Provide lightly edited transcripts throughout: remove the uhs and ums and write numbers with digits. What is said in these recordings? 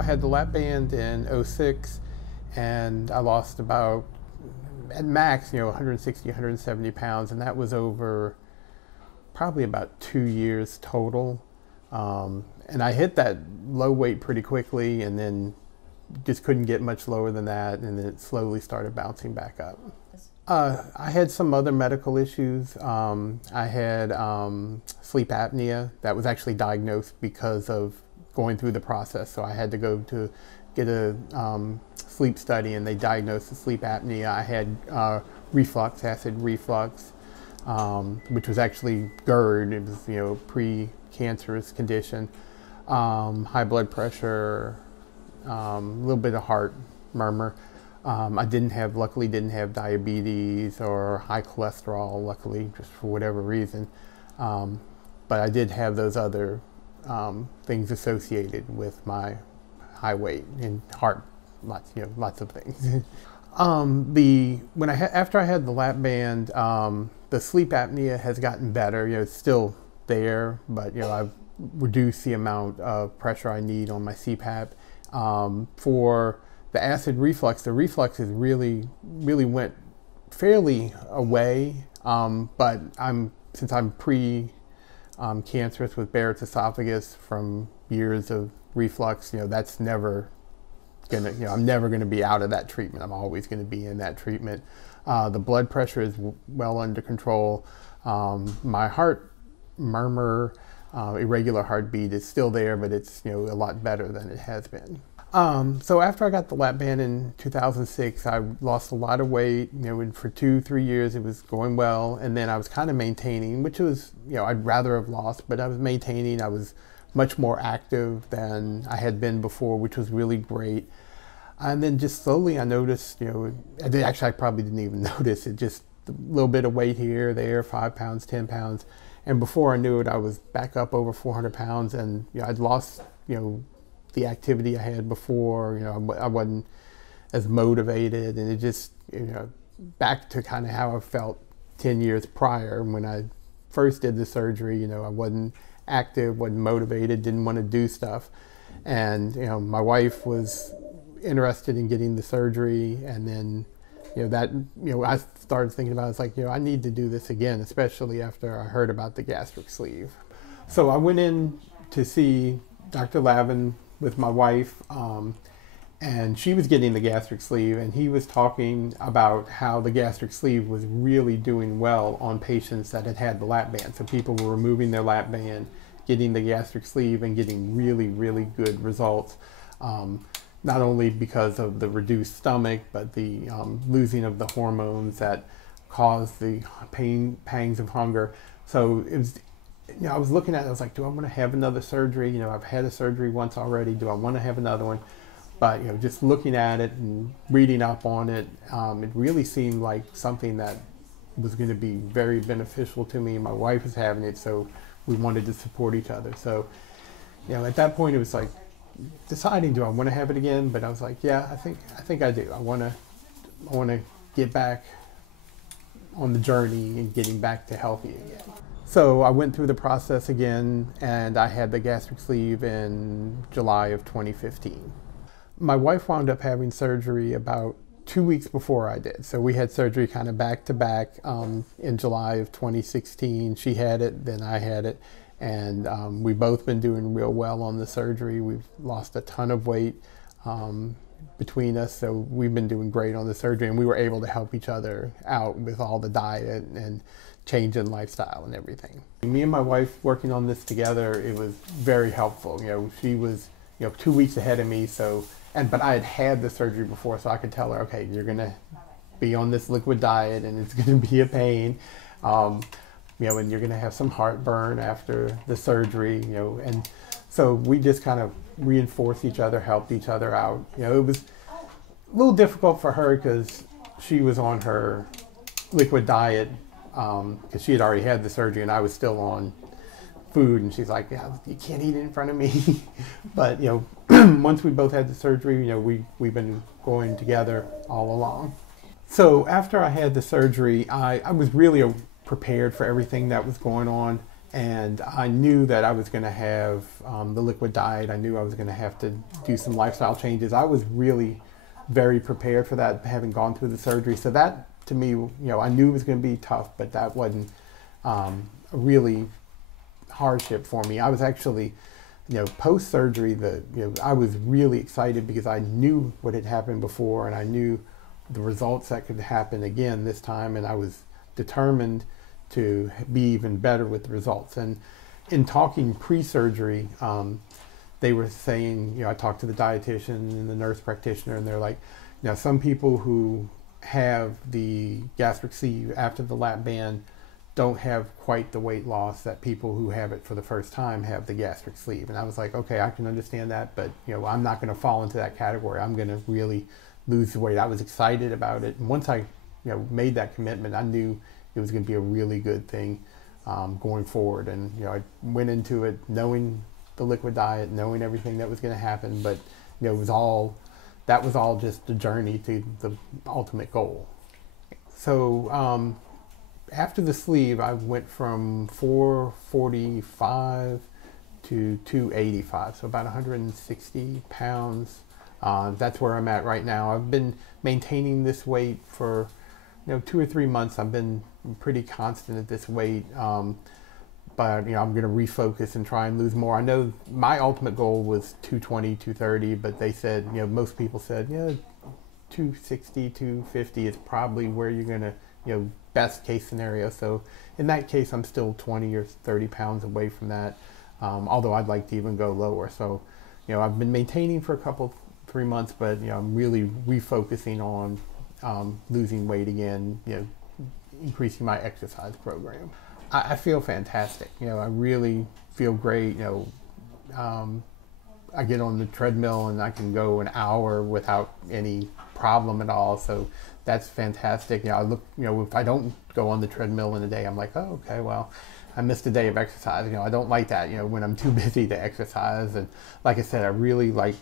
I had the lap band in '06, and I lost about, at max, 160, 170 pounds, and that was over probably about 2 years total. And I hit that low weight pretty quickly, and then just couldn't get much lower than that, and then it slowly started bouncing back up. I had some other medical issues. I had sleep apnea that was actually diagnosed because of going through the process. So I had to go to get a sleep study, and they diagnosed the sleep apnea. I had reflux, acid reflux, which was actually GERD. It was, pre-cancerous condition. High blood pressure, a little bit of heart murmur. I luckily didn't have diabetes or high cholesterol, luckily, just for whatever reason. But I did have those other things associated with my high weight and heart, lots of things. After I had the lap band, the sleep apnea has gotten better. It's still there, but I've reduced the amount of pressure I need on my CPAP. For the acid reflux, the reflux is really went fairly away, but since I'm pre-cancerous with Barrett's esophagus from years of reflux, that's never gonna, I'm never gonna be out of that treatment. I'm always gonna be in that treatment. The blood pressure is well under control. My heart murmur, irregular heartbeat is still there, but it's a lot better than it has been. So after I got the lap band in 2006, I lost a lot of weight. For 2-3 years it was going well, and then I was kind of maintaining, which was, I'd rather have lost, but I was maintaining. I was much more active than I had been before, which was really great. And then just slowly I noticed, actually I probably didn't even notice it, just a little bit of weight here, there, 5 pounds, 10 pounds. And before I knew it, I was back up over 400 pounds, and I'd lost, the activity I had before. I wasn't as motivated, and it just, back to kind of how I felt 10 years prior when I first did the surgery. I wasn't active, wasn't motivated, didn't want to do stuff. And, my wife was interested in getting the surgery, and then, I started thinking about it. It's like, I need to do this again, especially after I heard about the gastric sleeve. So I went in to see Dr. Lavin with my wife, and she was getting the gastric sleeve, and he was talking about how the gastric sleeve was really doing well on patients that had had the lap band. So people were removing their lap band, getting the gastric sleeve, and getting really good results. Not only because of the reduced stomach, but the losing of the hormones that cause the pangs of hunger. So it was, I was looking at it, I was like, do I want to have another surgery? I've had a surgery once already. Do I want to have another one? But, just looking at it and reading up on it, it really seemed like something that was going to be very beneficial to me. My wife was having it, so we wanted to support each other. So, at that point it was like deciding, do I want to have it again? But I was like, yeah, I think I do. I want to get back on the journey and getting back to healthy again. So I went through the process again, and I had the gastric sleeve in July of 2015. My wife wound up having surgery about 2 weeks before I did. So we had surgery kind of back to back in July of 2016. She had it, then I had it. And we've both been doing real well on the surgery. We've lost a ton of weight between us, so we've been doing great on the surgery, and we were able to help each other out with all the diet and change in lifestyle and everything. Me and my wife working on this together, it was very helpful. She was 2 weeks ahead of me, but I had had the surgery before, so I could tell her, okay, you're gonna be on this liquid diet, and it's gonna be a pain. And you're going to have some heartburn after the surgery, and so we just kind of reinforced each other, helped each other out. It was a little difficult for her because she was on her liquid diet because she had already had the surgery, and I was still on food, and she's like, yeah, you can't eat it in front of me. But, once we both had the surgery, we've been going together all along. So after I had the surgery, I was really prepared for everything that was going on, And I knew that I was going to have the liquid diet. I knew I was going to have to do some lifestyle changes. I was really very prepared for that, having gone through the surgery. So that, to me, I knew it was going to be tough, but that wasn't a really hardship for me. I was actually, post-surgery, I was really excited because I knew what had happened before, and I knew the results that could happen again this time, and I was determined to be even better with the results. And in talking pre-surgery, they were saying, I talked to the dietitian and the nurse practitioner, and they're like, some people who have the gastric sleeve after the lap band don't have quite the weight loss that people who have it for the first time have the gastric sleeve. And I was like, okay, I can understand that, but I'm not going to fall into that category. I'm going to really lose the weight. I was excited about it, and once I made that commitment, I knew it was going to be a really good thing going forward. And I went into it knowing the liquid diet, knowing everything that was going to happen, but that was all just the journey to the ultimate goal. So after the sleeve, I went from 445 to 285, so about 160 pounds. That's where I'm at right now. I've been maintaining this weight for 2 or 3 months. I've been pretty constant at this weight, but I'm going to refocus and try and lose more. I know my ultimate goal was 220, 230, but they said, most people said, 260, 250 is probably where you're going to, best case scenario. So in that case, I'm still 20 or 30 pounds away from that, although I'd like to even go lower. So, I've been maintaining for 3 months, but I'm really refocusing on losing weight again, increasing my exercise program. I feel fantastic. I really feel great. I get on the treadmill and I can go an hour without any problem at all. So that's fantastic. I look, if I don't go on the treadmill in a day, I'm like, oh, okay, well, I missed a day of exercise. I don't like that, when I'm too busy to exercise. And like I said, I really like,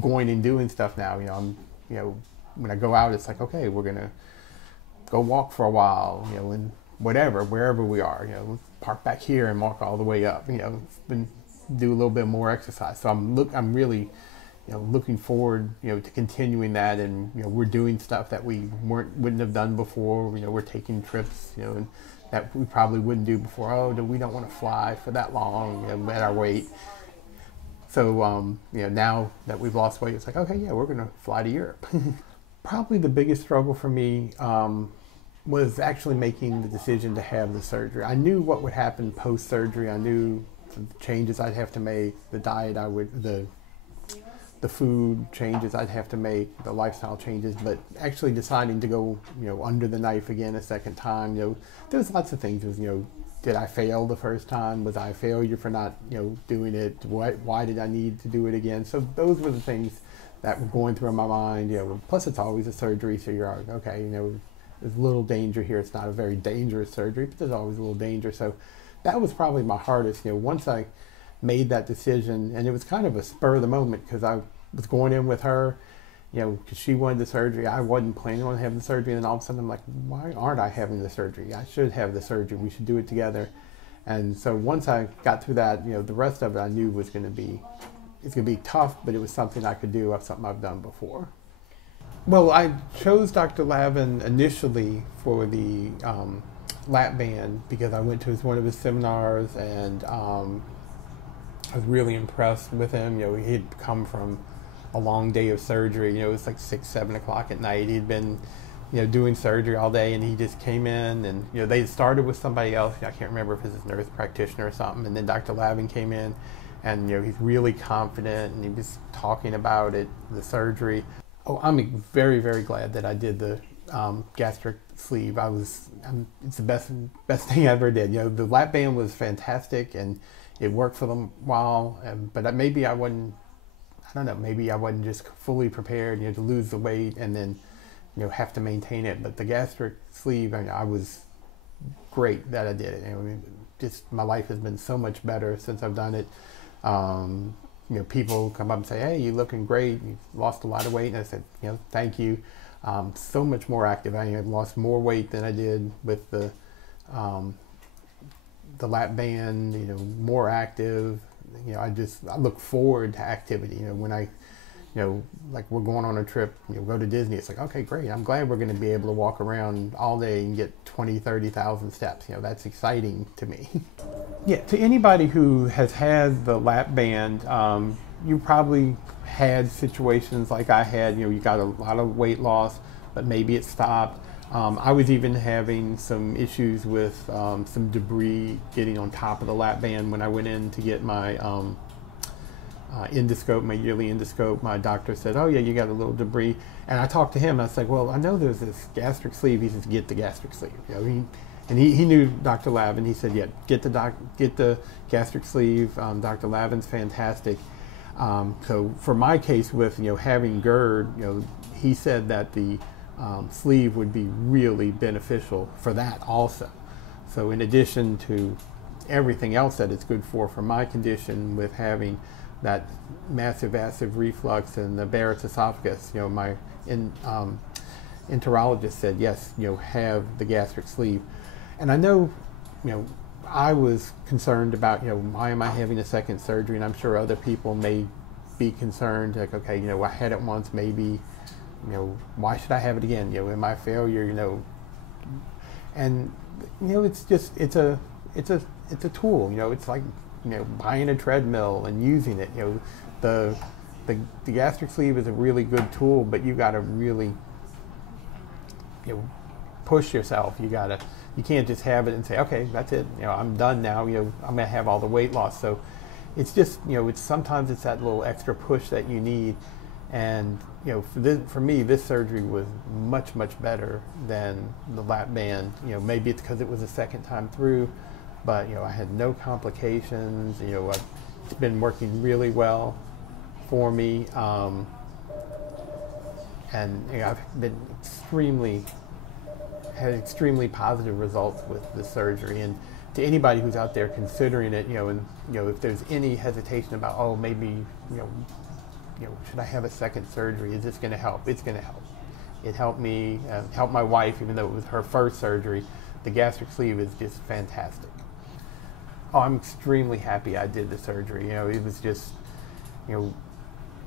going and doing stuff now. When I go out, it's like, okay, we're gonna go walk for a while, and wherever we are, park back here and walk all the way up, and do a little bit more exercise. So I'm really, looking forward, to continuing that, and we're doing stuff that we wouldn't have done before. We're taking trips, and that we probably wouldn't do before. Oh, we don't want to fly for that long, at our weight. So now that we've lost weight, it's like, okay, yeah, we're gonna fly to Europe. Probably the biggest struggle for me was actually making the decision to have the surgery. I knew what would happen post-surgery. I knew the changes I'd have to make, the diet the food changes I'd have to make, the lifestyle changes, but actually deciding to go, under the knife again a second time, there's lots of things. Did I fail the first time? Was I a failure for not, doing it? Why did I need to do it again? So those were the things that were going through my mind. Plus it's always a surgery, so you're like, okay, there's a little danger here. It's not a very dangerous surgery, but there's always a little danger. So that was probably my hardest. Once I made that decision, and it was kind of a spur of the moment because I was going in with her, because she wanted the surgery. I wasn't planning on having the surgery, and then all of a sudden I'm like, why aren't I having the surgery? I should have the surgery. We should do it together. And so once I got through that, the rest of it I knew was going to be, it's going to be tough, but it was something I could do, something I've done before. Well, I chose Dr. Lavin initially for the lap band because I went to one of his seminars, and I was really impressed with him. He had come from a long day of surgery. It was like 6, 7 o'clock at night. He'd been, doing surgery all day, and he just came in, and they started with somebody else. I can't remember if it was a nurse practitioner or something, and then Dr. Lavin came in, and he's really confident, and he was talking about it, the surgery. Oh, I'm very, very glad that I did the gastric sleeve. It's the best thing I ever did. The lap band was fantastic, and it worked for them a while, but maybe I wasn't, I don't know, maybe I wasn't just fully prepared, to lose the weight and then, have to maintain it. But the gastric sleeve, I was great that I did it. Just my life has been so much better since I've done it. People come up and say, hey, you're looking great. You've lost a lot of weight. And I said, thank you. So much more active. I have lost more weight than I did with the the lap band, you know, more active. You know, I look forward to activity. You know, when I, you know, like we're going on a trip, you know, go to Disney, it's like, okay, great. I'm glad we're going to be able to walk around all day and get 20, 30,000 steps. You know, that's exciting to me. Yeah, to anybody who has had the lap band, you probably had situations like I had. You know, you got a lot of weight loss, but maybe it stopped. I was even having some issues with some debris getting on top of the lap band when I went in to get my endoscope, my yearly endoscope. My doctor said, "Oh yeah, you got a little debris." And I talked to him. I was like, "Well, I know there's this gastric sleeve." He says, "Get the gastric sleeve." You know, he knew Dr. Lavin. He said, "Yeah, get the gastric sleeve. Dr. Lavin's fantastic." So for my case with, you know, having GERD, you know, he said that the sleeve would be really beneficial for that also. So in addition to everything else that it's good for my condition with having that massive acid reflux and the Barrett's esophagus, you know, my enterologist said, yes, you know, have the gastric sleeve. And I know, you know, I was concerned about, you know, why am I having a second surgery? And I'm sure other people may be concerned, like, okay, you know, I had it once, maybe, you know, why should I have it again? You know, am I a failure? You know, and you know, it's just it's a tool. You know, it's like, you know, buying a treadmill and using it. You know, the gastric sleeve is a really good tool, but you got to really, you know, push yourself. You can't just have it and say, okay, that's it. You know, I'm done now. You know, I'm gonna have all the weight loss. So it's just, you know, sometimes it's that little extra push that you need. And you know, for me, this surgery was much better than the lap band. You know, maybe it's because it was the second time through, but you know, I had no complications. You know, it's been working really well for me, and you know, I've been had extremely positive results with the surgery. And to anybody who's out there considering it, you know, and you know, if there's any hesitation about, oh, maybe, you know, should I have a second surgery? Is this going to help? It's going to help. It helped me, helped my wife, even though it was her first surgery. The gastric sleeve is just fantastic. Oh, I'm extremely happy I did the surgery. You know, it was just, you know,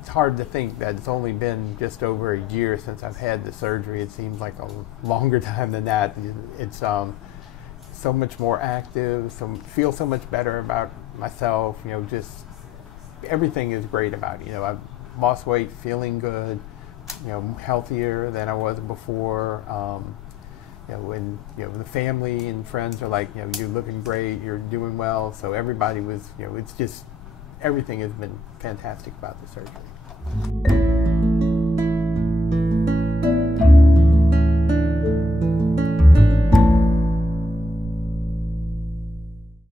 it's hard to think that it's only been just over a year since I've had the surgery. It seems like a longer time than that. It's so much more active, feel so much better about myself. You know, just everything is great about it. You know, I've lost weight, feeling good, you know, healthier than I was before. You know, and you know, the family and friends are like, you know, you're looking great, you're doing well. So everybody was, you know, it's just, everything has been fantastic about the surgery.